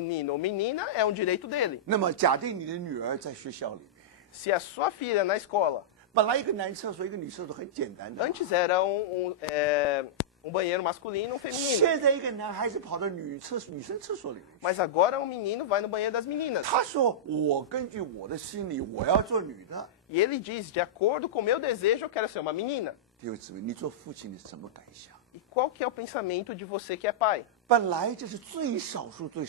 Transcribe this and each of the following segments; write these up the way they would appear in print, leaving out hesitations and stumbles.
menino ou menina, é um direito dele. 那么假定你的女儿在学校里面， Se a sua filha na escola, 本来一个男厕所一个女厕所很简单的， antes era um banheiro masculino e um feminino. 现在一个男孩子跑到女生厕所里面， Mas agora um menino vai no banheiro das meninas. 他说我根据我的心理我要做女的。 E ele diz, de acordo com o meu desejo, eu quero ser uma menina. 弟兄姊妹，你做父亲的什么感想？ E qual que é o pensamento de você que é pai? 本来这是最少数的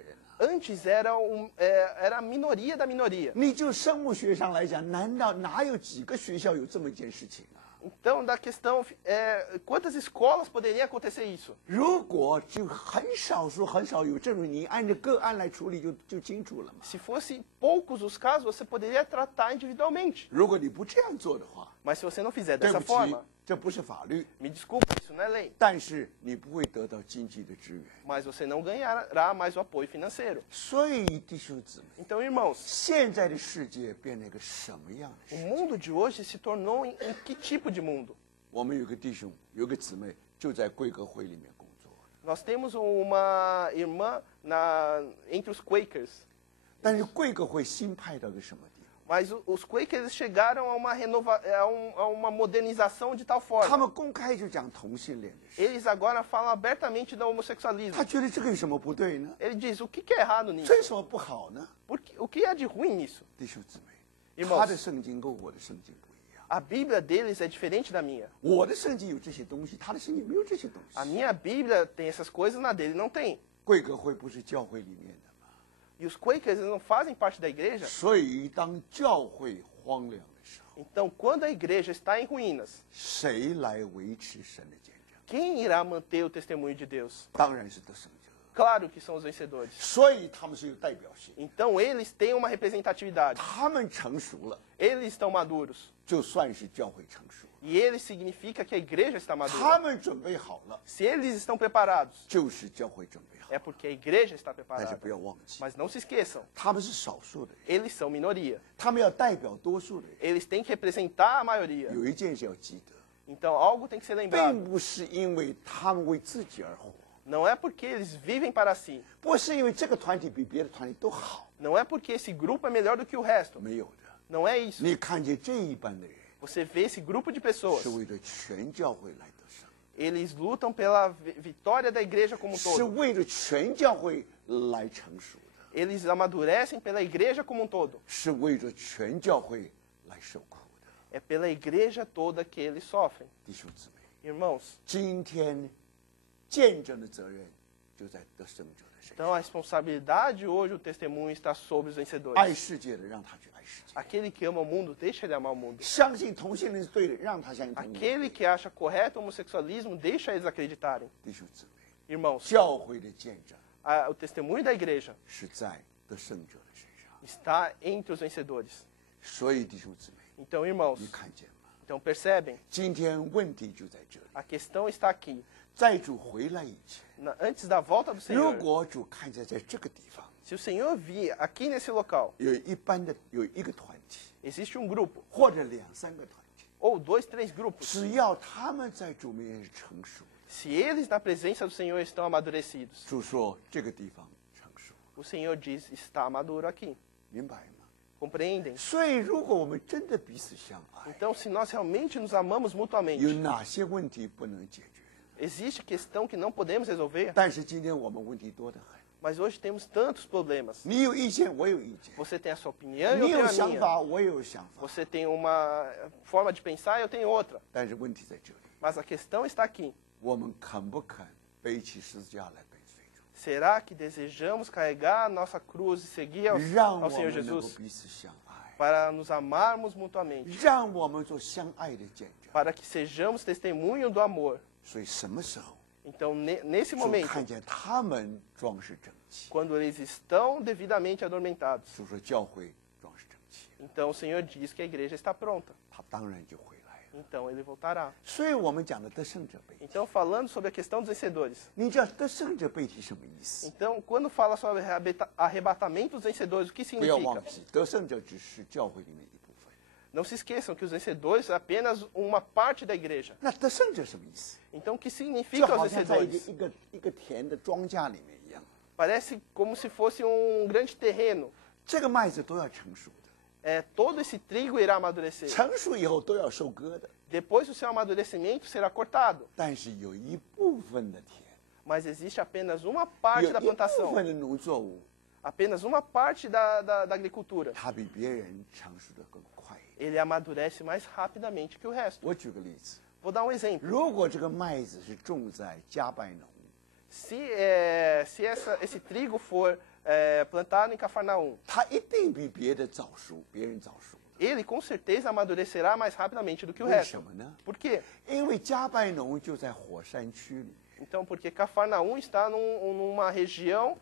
人啊。 Antes era a minoria da minoria. 你就生物学上来讲，难道哪有几个学校有这么一件事情啊？ Então, da questão, quantas escolas poderia acontecer isso? 如果就很少有这种，你按照个案来处理就清楚了嘛。 Se fosse poucos os casos, você poderia tratar individualmente. 如果你不这样做的话， Mas se você não fizer 对 dessa 不起 forma, 这不是法律， me desculpa, isso não é lei. 但是你不会得到经济的支援。 Mas você não ganhará mais o apoio financeiro. 所以弟兄姊妹， Então, irmãos, 现在的世界变成一个什么样的 o 世界？ mundo de hoje se tornou em que tipo de mundo? 我们有个弟兄，有个姊妹就在贵格会里面工作， Nós temos uma irmã entre os Quakers. 但是贵格会新派到一个什么地方？ Mas os Quakers chegaram a uma modernização de tal 他 forma. 们公开就讲同性恋的事， Eles agora falam abertamente do homossexualismo. 他觉得这个有什么不对呢？ Ele diz, o que é errado nisso? 这有什么不好呢？ O que há de ruim nisso? 弟兄姊妹， Irmãos 他的圣经跟我的圣经不一样， A Bíblia deles é diferente da minha. 我的圣经有这些东西，他的圣经没有这些东 A 西。 minha Bíblia tem essas coisas, na dele não tem. 贵格会不是教会里面的吗？ E os Quakers eles não fazem parte da igreja. 所以当教会荒凉的时候， Então, quando a igreja está em ruínas, 谁来维持神的见证？ quem irá manter o testemunho de Deus? 当然是得胜者。 Claro que são os vencedores. 所以他们是有代表性， Então, eles têm uma representatividade. 他们成熟了， Eles estão maduros. 就算是教会成熟了； E eles significa que a igreja está 他 madura. 们准备好了， Se eles estão preparados, 就是教会准备好。 é porque a igreja está 但是 preparada. 不要忘记， Mas não se esqueçam, 他们是少数的人， eles são minoria. 他们要代表多数的人。 Eles têm que representar a maioria. 有一件事要记得， Então, algo tem que ser lembrado. 并不是因为他们为自己而活， Não é porque eles vivem para si. 不是因为这个团体比别的团体都好， Não é porque esse grupo é melhor do que o resto. 没有的。 Não é isso. 你看见这一般的人， Você vê esse grupo de pessoas. 是为了全教会来得胜， Eles lutam pela vitória da igreja como um 是 todo. 为了全教会来成熟的， Eles amadurecem pela igreja como um todo. 是为了全教会来受苦的。 É pela igreja toda que eles sofrem. 弟兄姊妹， Irmãos, 今天见证的责任就在得胜者的身上。 então a responsabilidade hoje, o testemunho está sobre os vencedores. 爱世界的，让他去爱世界； Aquele que ama o mundo, deixa ele amar o mundo. 相信同性恋是对的，让他相信同性恋。 Aquele que acha correto o homossexualismo, deixa eles acreditarem. 弟兄姊妹， Irmãos, 教会的见证 o testemunho da igreja 是在得胜者的身上。 está entre os vencedores. 所以，弟兄姊妹， Então, irmãos, 你看见吗？ então percebem? 今天问题就在这里。 A questão está aqui. 在主回来以前， Antes da volta do 如 Senhor, 果主看见在这个地方 se o Senhor vir aqui nesse local, 有一个团体， existe um grupo, 或者两三个团体， ou 2, 3 grupos, 只要他们在主面前是成熟， se eles na presença do Senhor estão amadurecidos, 主说这个地方成熟， o Senhor diz, está maduro aqui. 明白吗？ Compreendem? 所以，如果我们真的彼此相爱， Então, se nós realmente nos amamos 有 mutuamente, 哪些问题不能解决？ existe questão que não podemos resolver, 但是今天我们问题多得很， mas hoje temos tantos problemas. 你有意见，我有意见； Você tem a sua opinião e 你 eu 有 tenho a 想 minha. 法，我也有想法。 Você tem uma forma de pensar e eu tenho outra. 但是问题在这里， Mas a questão está aqui. 我们肯不肯背起十字架来跟随主， Será que desejamos carregar a nossa cruz e seguir 让 ao 我 Senhor 们能够 Jesus 彼此相爱， para nos amarmos mutuamente, 让我们做相爱的见证。 para que sejamos testemunho do amor? 所以什么时候 Então, nesse 主 momento, 看见他们装饰整齐， quando eles estão devidamente adormentados, 主说教会装饰整齐， então o Senhor diz que a igreja está pronta. 他当然就回来了。 Então ele voltará. 所以我们讲的得胜者背体， Então, falando sobre a questão dos vencedores. 你知道得胜者背体什么意思？ Então, quando fala sobre arrebatamento dos vencedores, o que 不要 significa? 忘记，得胜者只是教会里面一部分。 Não se esqueçam que os vencedores é apenas uma parte da igreja. 那得胜者什么意思？ Então, o que 就 significa os 好像在 vencedores? 一个田的庄稼里面一样， Parece como se fosse um grande terreno. 这个麦子都要成熟的， Todo esse trigo irá amadurecer. 成熟以后都要收割的。 Depois do seu amadurecimento será cortado. 但是有一部分的田， Mas existe apenas uma parte 有 da 一部 plantação, 分的农作物， apenas uma parte da agricultura. 它比别人成熟的更快一点。 Ele amadurece mais rapidamente que o resto. 我举个例子， Vou dar um exemplo. 如果这个麦子是种在加拜农， Se esse trigo for plantado em Cafarnaum, 它一定比别人早熟。 ele com certeza amadurecerá mais rapidamente do que o 为 resto. 什么呢？ Por quê? 因为加拜农就在火山区里， Então, porque Cafarnaum está numa região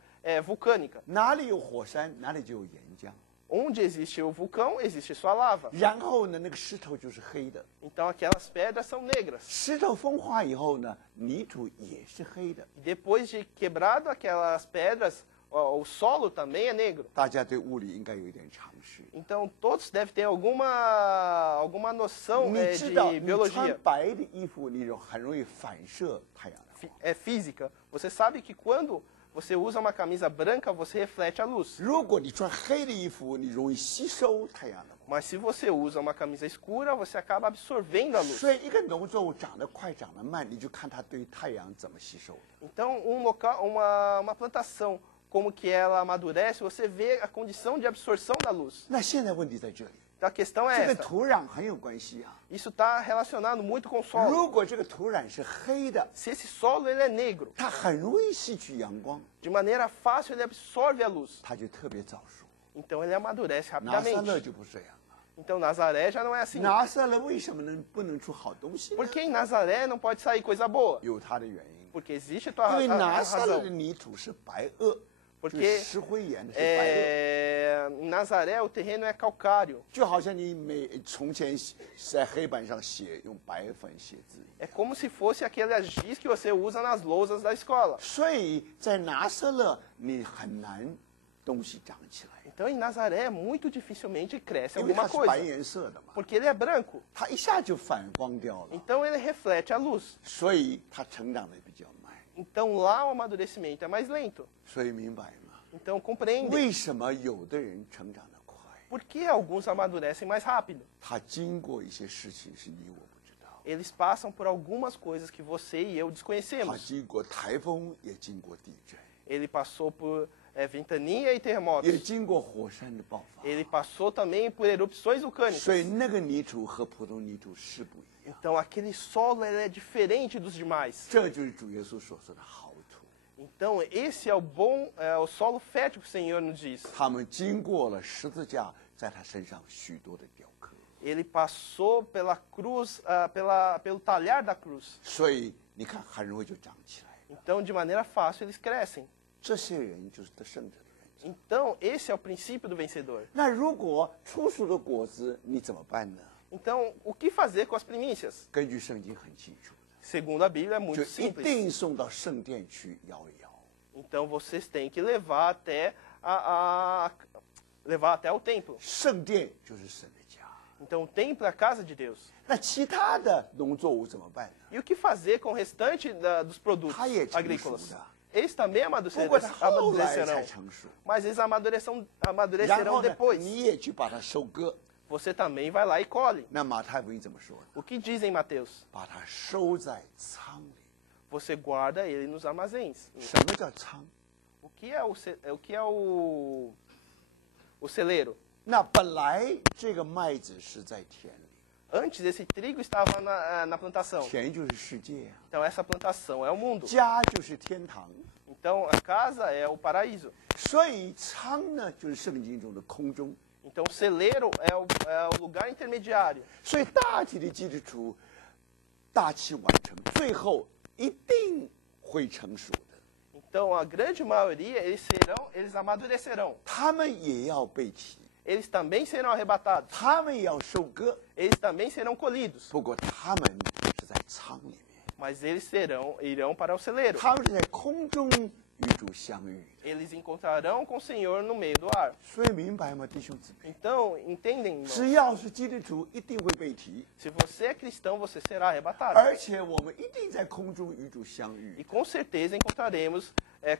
vulcânica. 哪里有火山，哪里就有岩浆。 Onde existe o vulcão, existe sua lava. 然后呢，那个石头就是黑的， Então, aquelas pedras são negras. 石头风化以后呢，泥土也是黑的。 E depois de quebrado aquelas pedras, o solo também é negro. 大家对物理应该有一点常识。 Então, todos devem ter alguma noção 你知道， de 你穿 biologia, 白的衣服，你很容易反射太阳的光。 física. Você sabe que quando você usa uma camisa branca, você reflete a luz. 如果你穿黑的衣服，你容易吸收太阳的光。 Mas se você usa uma camisa escura, você acaba absorvendo a luz. 所以，一个农作物长得快、长得慢，你就看它对太阳怎么吸收的。 Então, uma plantação, como que ela amadurece, você vê a condição de absorção da luz. 那现在问题在这里， Então, a questão é 这个 essa. 土壤很有关系啊。 Isso está relacionado muito com o solo. 如果这个土壤是黑的， Se esse solo ele é negro, 它很容易吸取阳光， de maneira fácil ele absorve a luz. 它就特别早熟。 Então, ele amadurece 拿撒勒 rapidamente. 就不这样了。 Então, Nazaré já não é assim. 拿撒勒为什么不能出好东西呢？ Por que em Nazaré não pode sair coisa boa? 有它的原因。 Porque existe a 因 tua 为拿撒勒 razão. 的泥土是白垩， Porque 就是石灰岩的是白垩， em Nazaré o terreno é calcário. 就好像你从前在黑板上写用白粉写字一样。 É como se fosse aquele giz que você usa nas lousas da escola. 所以在拿撒勒你很难东西长起来， Então, em Nazaré, muito dificilmente cresce 因为它 alguma 是白 coisa. 颜色的嘛， Porque ele é branco. 它一下就反光掉了， Então, ele reflete a luz. 所以它成长的比较慢。 Então, lá o amadurecimento é mais lento. 所以明白吗？ Então, compreende 为什么有的人成长得快？ por que alguns amadurecem mais rápido. 他经过一些事情是你我不知道， Eles passam por algumas coisas que você e eu 他 desconhecemos. 经过台风，也经过地震， Ele passou por ventania e terremotos. 也经过火山的爆发， Ele passou também por erupções vulcânicas. 所以那个泥土和普通泥土是不一样。 Então, aquele solo ele é diferente dos demais. 这就是主耶稣所说的好土。 Então, esse é o solo fértil que o Senhor nos diz. 他们经过了十字架，在他身上许多的雕刻， Ele passou pela cruz, pelo talhar da cruz. 所以你看很容易就长起来。 Então, de maneira fácil, eles crescem. 这些人就是得胜者的人。 Então, esse é o princípio do vencedor. 那如果出熟的果子，你怎么办呢？ Então, o que fazer com as primícias? 根据圣经很清楚， Segundo a Bíblia, é 就 muito 一 simples. 定送到圣殿去摇一摇。 Então, vocês têm que levar até o templo. 圣殿就是神的家。 Então, o templo é a casa de Deus. 那其他的农作物怎么办呢？ E o que fazer com o restante dos produtos 它也成熟 agrícolas? 的， Eles também 不过它后来才 amadurecerão. 成熟。 Mas eles 然 amadurecerão 后呢， depois. 你也去把它收割。 Você também vai lá e colhe. 那马太福音怎么说呢？ O que diz em Mateus? 把它收在仓里。 Você guarda ele nos armazéns. 什么叫仓？ O que é o celeiro? 那本来这个麦子是在田里， Antes, esse trigo estava na plantação. 田就是世界啊， Então, essa plantação é o mundo. 家就是天堂。 Então, a casa é o paraíso. 所以仓呢，就是圣经中的空中。 Então, o celeiro é o lugar intermediário. 所以大体的基础，大器晚成，最后一定会成熟的。 Então, a grande maioria, eles amadurecerão. 他们也要被提， Eles também serão arrebatados. 他们也要收割， Eles também serão colhidos. 不过他们是在仓里面， Mas eles irão para o celeiro. 他们是在空中与主相遇的。 eles encontrarão com o Senhor no meio do ar. 所以明白吗，弟兄姊妹？ Então, entendem, irmãos? 只要是基督徒，一定会被提， Se você é cristão, você será arrebatado. 而且我们一定在空中与主相遇 E。com certeza encontraremos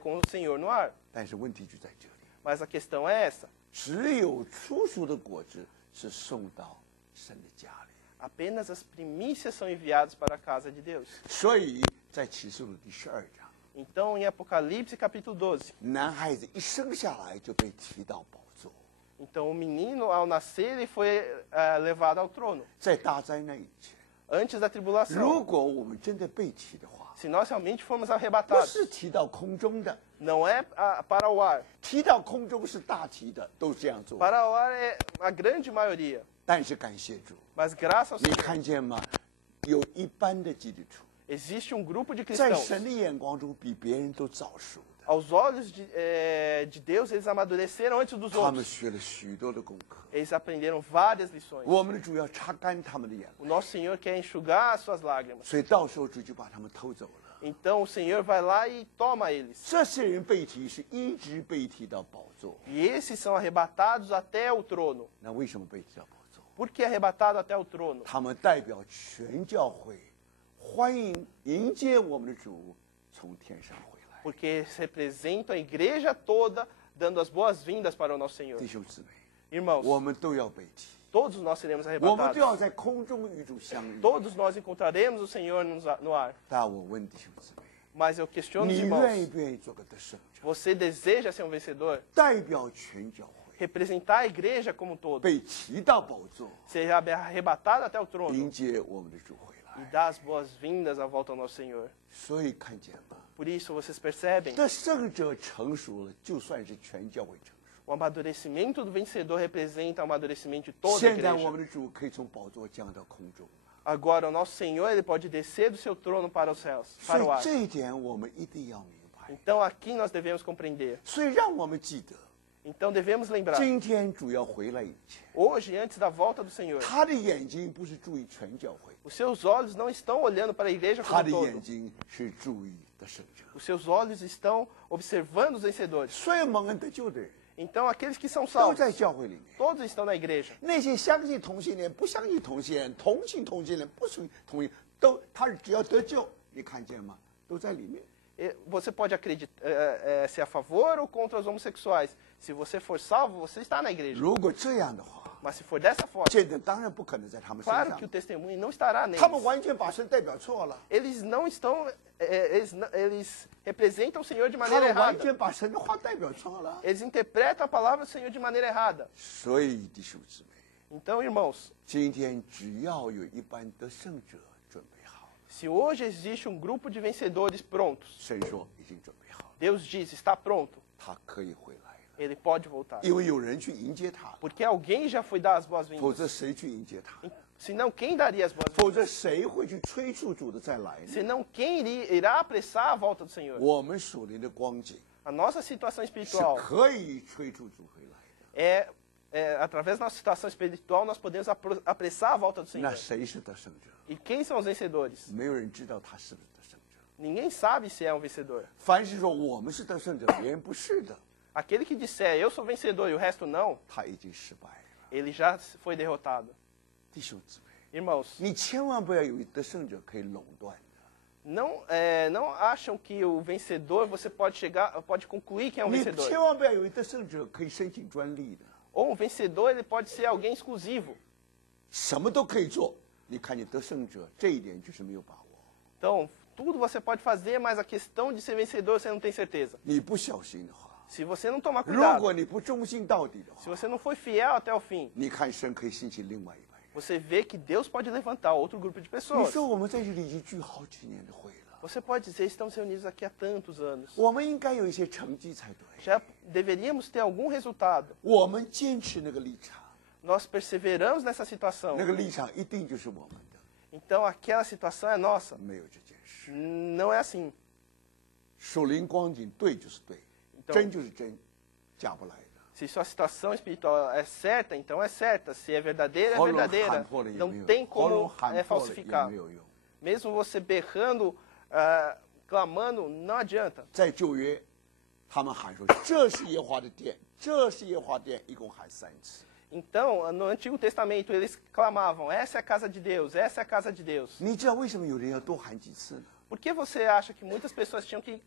com o Senhor no ar. 但是问题就在这里， Mas a questão é essa. 只有初熟的果子是送到神的家里。 Apenas as primícias são enviadas para a casa de Deus. 所以在启示录第12章， Então, em Apocalipse capítulo 12, 男孩子一生下来就被提到宝座， então o menino, ao nascer, ele foi levado ao trono, 在大灾难以前， antes da 如 tribulação. 果我们真的被提的话， Se nós realmente formos 不 arrebatados, 是提到空中的， não é para o ar. 提到空中是大提的，都这样做。 Para o ar é a grande maioria. 但是感谢主， Mas graças ao 你 Senhor, 看见吗？有一般的基督徒， existe grupo de 在 cristãos. 神的眼光中比别人都早熟的， Aos olhos de Deus, eles amadureceram antes dos 他们 outros. 学了许多的功课。 Eles aprenderam várias lições. 我们的主要擦干他们的眼 O 泪， nosso Senhor quer enxugar as suas lágrimas. 所以到时候主就把他们偷走了。 Então o Senhor vai lá e toma eles. 这些人被提是一直被提到宝座， E esses são arrebatados até o trono. 那为什么被提到宝座？ Por que arrebatado até o trono? 他们代表全教会，欢迎迎接我们的主从天上回来。 Porque eles representam a igreja toda, dando as boas-vindas para o nosso Senhor. 弟兄姊妹， Irmãos, 我们都要被提， todos nós seremos 我们都要 arrebatados. 在空中与主相遇。 Todos nós encontraremos o Senhor no ar. 但我问弟兄姊妹， Mas eu questiono os 你愿意 irmãos, 不愿意做个得胜者， você deseja ser um vencedor? 代表全教会 Representar a igreja como um todo? 被提到宝座， Ser arrebatado até o trono? 迎接我们的主回 E 来？ dar as boas-vindas à volta ao nosso Senhor. 所以看见吗？ Por isso, vocês percebem, 得胜者成熟了，就算是全教会成熟。 o amadurecimento do vencedor representa o amadurecimento de toda a 现在我 igreja. 们的主可以从宝座降到空中， Agora, o nosso Senhor, ele pode descer do seu trono para os céus, 所 para o 以 ar. 这一点我们一定要明白。 Então, aqui nós devemos compreender. 所以让我们记得， Então, devemos lembrar, 今天主要回来以前， hoje, antes da volta do Senhor, 他的眼睛不是注意全教会， os seus olhos não estão olhando para a igreja 他 como 的 um 眼 todo. 睛是注意得胜者。 Os seus olhos estão observando os vencedores. 所有蒙恩得救的人 Então, aqueles que são 都 salvos, 在教会里面。 todos estão na igreja. 那些相信同性恋、不相信同性恋、同情同性恋、不同同性，都他只要得救，你看见吗？都在里面。 Você pode acreditar, ser a favor ou contra os homossexuais. Se você for salvo, você está na igreja. 如果这样的话， Mas se for dessa forma, 见证当然不可能在他们身 claro 上 que o。testemunho não estará neles. 他们完全把神代表错了， Eles não estão, eles representam o Senhor de 他 maneira 们完 errada. 全把神的话代表错了。 Eles interpretam a palavra do Senhor de maneira errada. 所以弟兄姊妹， Então, irmãos, 今天只要有一班得胜者准备好， se hoje existe grupo de vencedores prontos, 神说已经准备好了， Deus diz, está pronto, 他可以回来了， ele pode voltar. 因为有人去迎接他， Porque alguém já foi dar as 否 boas-vindas. 则谁去迎接他？ Senão, quem daria as 否 boas-vindas? 则谁会去催促主的再来呢？ Senão, quem irá apressar a volta do Senhor? 我们属灵的光景 A nossa situação 是 espiritual 可以催促主回来的。 através da nossa situação espiritual, nós podemos apressar a volta do 那 Senhor. 谁是得胜者？ E quem são os vencedores? 没有人知道他是不是得胜者。 Ninguém sabe se é um vencedor. 凡是说我们是得胜者，别人不是的， Aquele que disser eu sou vencedor e o resto não, 他已经失败了。 ele já foi derrotado. 弟兄姊妹， Irmãos, 你千万不要以为得胜者可以垄断的。 não acham que o vencedor você pode concluir que é um 你 vencedor. 千万不要以为得胜者可以申请专利的， Ou um vencedor ele pode ser alguém exclusivo. 什么都可以做。你看你得胜者这一点就是没有把握。 Então, tudo você pode fazer, mas a questão de ser vencedor você não tem certeza. 你不小心的话， Se você não tomar 如 cuidado, 果你不忠心到底的 se 话， você não for fiel até o fim, 你看神可以兴起另外一班人。 você vê que Deus pode levantar outro grupo de 你 pessoas. 说我们在这里已经聚好几年的会了， Você pode dizer, estamos reunidos aqui há tantos anos. 我们应该有一些成绩才对。 Já deveríamos ter algum resultado. 我们坚持那个立场， Nós perseveramos nessa situação. 那个立场一定就是我们的， Então aquela situação é nossa. 没有这件事。 Não é assim. 属灵光景对就是对， Então, 真就是真，假不来的。 se sua situação espiritual é certa, então é certa. Se é verdadeira, é 喉咙喊 verdadeira. 破了也 Não 没有 tem 喉咙 como 喊破了也 falsificar. 没有用。 Mesmo você berrando, clamando, não adianta. 在旧约，他们喊说这是耶和华的殿，这是耶和华殿，一共喊3次。 Então, no Antigo Testamento, eles clamavam, essa é a casa de Deus, essa é a casa de Deus. 你知道为什么有人要多喊几次呢？ Por que você acha que muitas pessoas tinham que